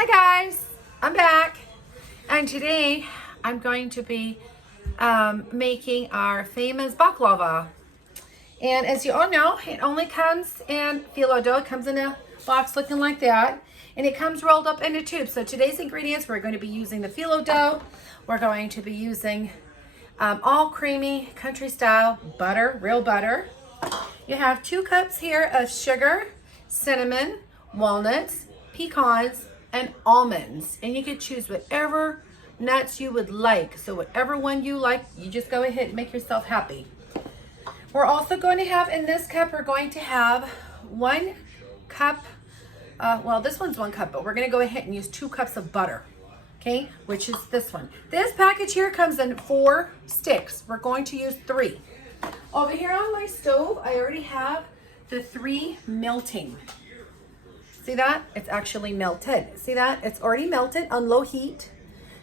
Hi guys, I'm back, and today I'm going to be making our famous baklava. And as you all know, it only comes in filo dough. It comes in a box looking like that, and it comes rolled up into tubes. So today's ingredients, we're going to be using the filo dough. We're going to be using all creamy country style butter, real butter. You have 2 cups here of sugar, cinnamon, walnuts, pecans, and almonds. And you can choose whatever nuts you would like. So whatever one you like, you just go ahead and make yourself happy. We're also going to have, in this cup, we're going to have 1 cup, well, this one's 1 cup, but we're going to go ahead and use 2 cups of butter, okay, which is this one. This package here comes in 4 sticks. We're going to use 3. Over here on my stove, I already have the 3 melting. See that? It's actually melted. See that? It's already melted on low heat.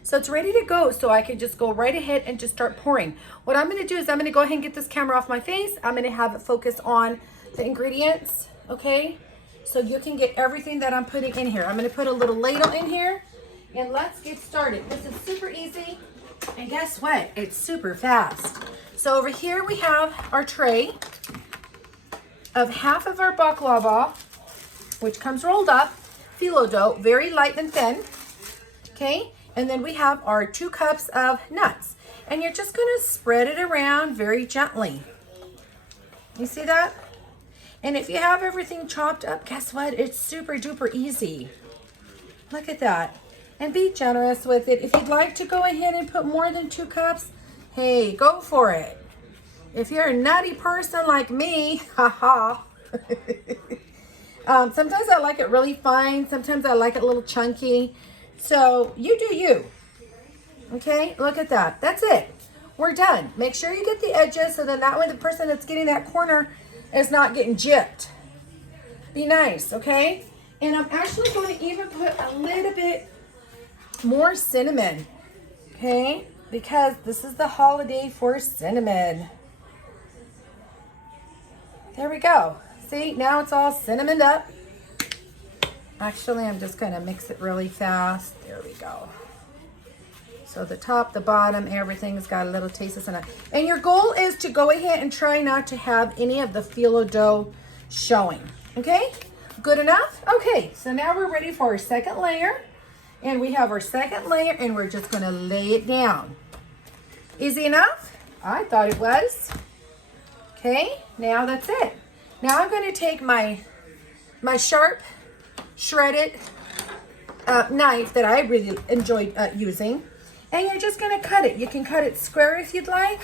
So it's ready to go, so I can just go right ahead and just start pouring. What I'm going to do is I'm going to go ahead and get this camera off my face. I'm going to have it focus on the ingredients, okay? So you can get everything that I'm putting in here. I'm going to put a little ladle in here, and let's get started. This is super easy, and guess what? It's super fast. So over here we have our tray of half of our baklava, which comes rolled up, filo dough, very light and thin, okay? And then we have our 2 cups of nuts. And you're just gonna spread it around very gently. You see that? And if you have everything chopped up, guess what? It's super duper easy. Look at that. And be generous with it. If you'd like to go ahead and put more than 2 cups, hey, go for it. If you're a nutty person like me, haha. Sometimes I like it really fine. Sometimes I like it a little chunky. So you do you. Okay, look at that. That's it. We're done. Make sure you get the edges so then that way the person that's getting that corner is not getting gypped. Be nice, okay? And I'm actually going to even put a little bit more cinnamon, okay? Because this is the holiday for cinnamon. There we go. See, now it's all cinnamoned up. Actually, I'm just going to mix it really fast. There we go. So the top, the bottom, everything's got a little taste of cinnamon. And your goal is to go ahead and try not to have any of the filo dough showing. Okay? Good enough? Okay, so now we're ready for our second layer. And we have our second layer, and we're just going to lay it down. Easy enough? I thought it was. Okay, now that's it. Now I'm going to take my sharp shredded knife that I really enjoyed using, and you're just going to cut it. You can cut it square if you'd like.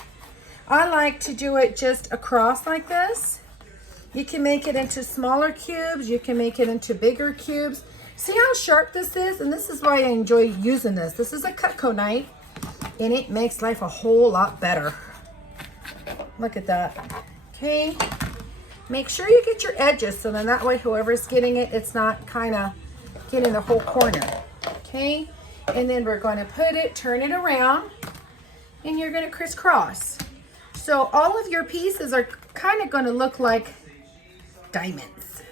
I like to do it just across like this. You can make it into smaller cubes. You can make it into bigger cubes. See how sharp this is? And this is why I enjoy using this. This is a Cutco knife, and it makes life a whole lot better. Look at that. Okay. Make sure you get your edges so then that way whoever's getting it, it's not kind of getting the whole corner. Okay? And then we're going to put it, turn it around, and you're going to crisscross. So all of your pieces are kind of going to look like diamonds.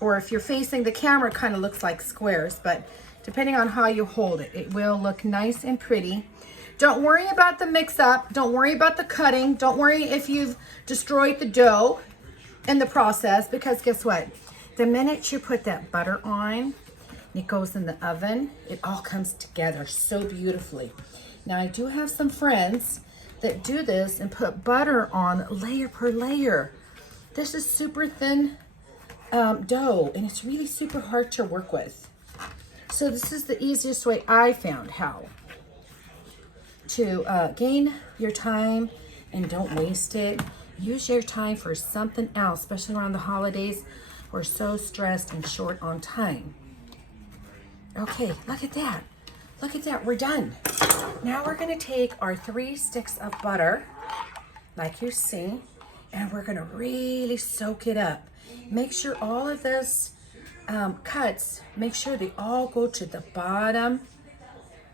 Or if you're facing the camera, it kind of looks like squares, but depending on how you hold it, it will look nice and pretty. Don't worry about the mix-up. Don't worry about the cutting. Don't worry if you've destroyed the dough in the process, because guess what? The minute you put that butter on, it goes in the oven, it all comes together so beautifully. Now, I do have some friends that do this and put butter on layer per layer. This is super thin dough, and it's really super hard to work with. So this is the easiest way I found how to gain your time and don't waste it. Use your time for something else, especially around the holidays. We're so stressed and short on time. Okay, look at that. Look at that, we're done. Now we're gonna take our 3 sticks of butter, like you see, and we're gonna really soak it up. Make sure all of this cuts, make sure they all go to the bottom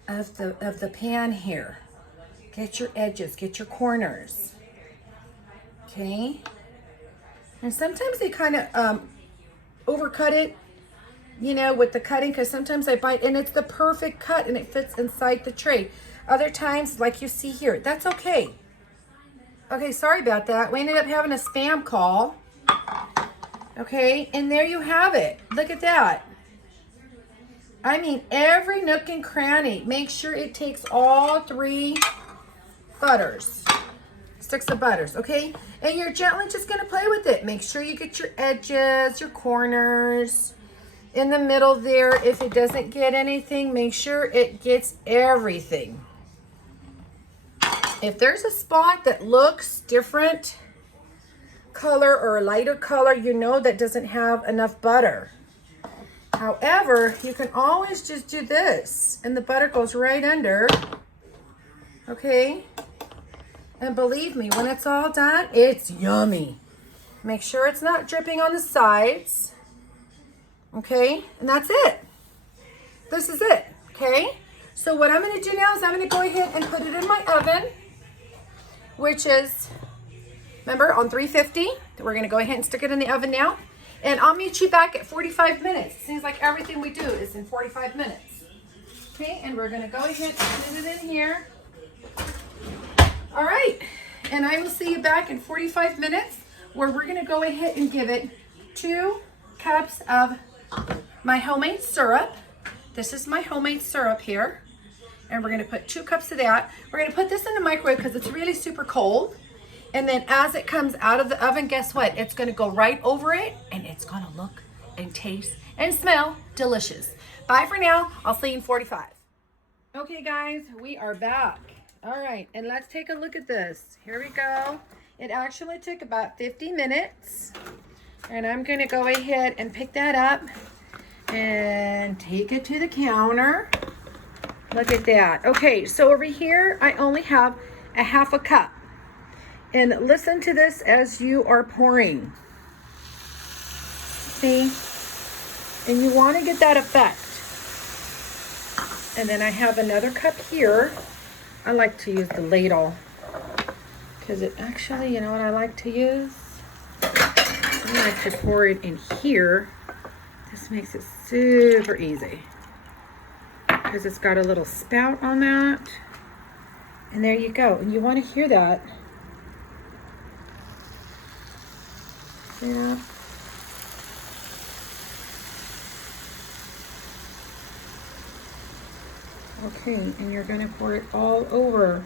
of the pan here. Get your edges, get your corners. Okay? And sometimes they kind of overcut it you know, with the cutting, because sometimes I bite and it's the perfect cut and it fits inside the tray. Other times, like you see here, that's okay. Okay, sorry about that. We ended up having a spam call. Okay, and there you have it. Look at that. I mean, every nook and cranny. Make sure it takes all 3 butters. Sticks of butters, okay? And you're gently just gonna play with it. Make sure you get your edges, your corners, in the middle there. If it doesn't get anything, make sure it gets everything. If there's a spot that looks different color or a lighter color, you know that doesn't have enough butter. However, you can always just do this and the butter goes right under, okay? And believe me, when it's all done, it's yummy. Make sure it's not dripping on the sides, okay? And that's it. This is it, okay? So what I'm gonna do now is I'm gonna go ahead and put it in my oven, which is, remember, on 350. We're gonna go ahead and stick it in the oven now. And I'll meet you back at 45 minutes. Seems like everything we do is in 45 minutes. Okay, and we're gonna go ahead and put it in here. All right, and I will see you back in 45 minutes where we're gonna go ahead and give it 2 cups of my homemade syrup. This is my homemade syrup here. And we're gonna put 2 cups of that. We're gonna put this in the microwave because it's really super cold. And then as it comes out of the oven, guess what? It's gonna go right over it and it's gonna look and taste and smell delicious. Bye for now. I'll see you in 45. Okay guys, we are back. All right, and let's take a look at this. Here we go. It actually took about 50 minutes. And I'm gonna go ahead and pick that up and take it to the counter. Look at that. Okay, so over here, I only have a 1/2 cup. And listen to this as you are pouring. See? And you want to get that effect. And then I have another cup here. I like to use the ladle because it actually, you know what I like to use? I like to pour it in here. This makes it super easy because it's got a little spout on that. And there you go. And you want to hear that. See that? Okay, and you're going to pour it all over.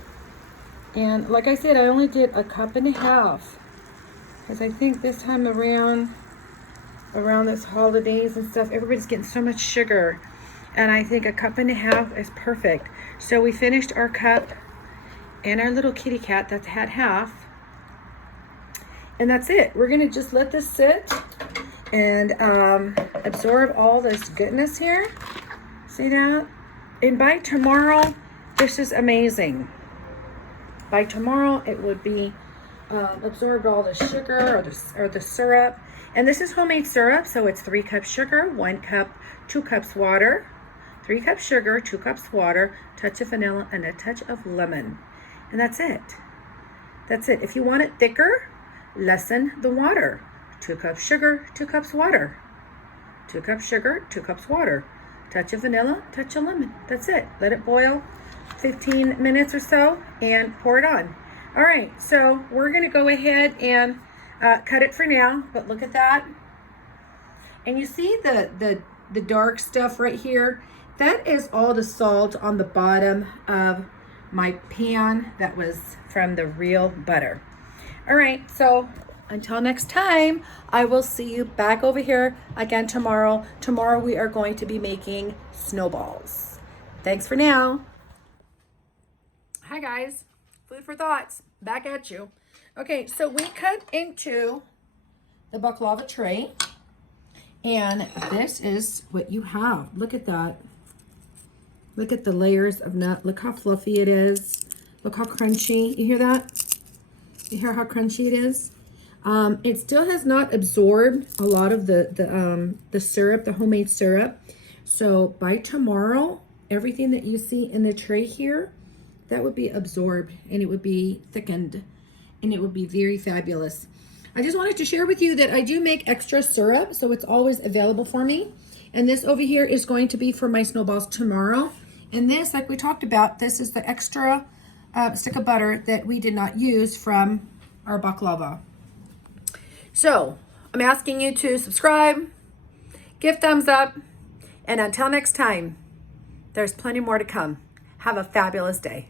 And like I said, I only did a 1.5 cups because I think this time around this holidays and stuff, everybody's getting so much sugar. And I think a 1.5 cups is perfect. So we finished our cup and our little kitty cat that's had half. And that's it. We're going to just let this sit and absorb all this goodness here. See that? And by tomorrow, this is amazing. By tomorrow, it would be absorbed all the sugar or the syrup. And this is homemade syrup, so it's 3 cups sugar, 1 cup, 2 cups water, 3 cups sugar, 2 cups water, touch of vanilla, and a touch of lemon. And that's it. That's it. If you want it thicker, lessen the water. 2 cups sugar, 2 cups water. 2 cups sugar, 2 cups water. Touch of vanilla, touch of lemon. That's it. Let it boil 15 minutes or so and pour it on. All right, so we're gonna go ahead and cut it for now, but look at that. And you see the dark stuff right here? That is all the salt on the bottom of my pan that was from the real butter. All right, so until next time, I will see you back over here again tomorrow. Tomorrow we are going to be making snowballs. Thanks for now. Hi guys, food for thoughts, back at you. Okay, so we cut into the baklava tray, and this is what you have. Look at that. Look at the layers of nut. Look how fluffy it is. Look how crunchy. You hear that? You hear how crunchy it is? It still has not absorbed a lot of the syrup, the homemade syrup. So by tomorrow, everything that you see in the tray here, that would be absorbed and it would be thickened and it would be very fabulous. I just wanted to share with you that I do make extra syrup, so it's always available for me. And this over here is going to be for my snowballs tomorrow. And this, like we talked about, this is the extra stick of butter that we did not use from our baklava. So I'm asking you to subscribe, give thumbs up, and until next time, there's plenty more to come. Have a fabulous day.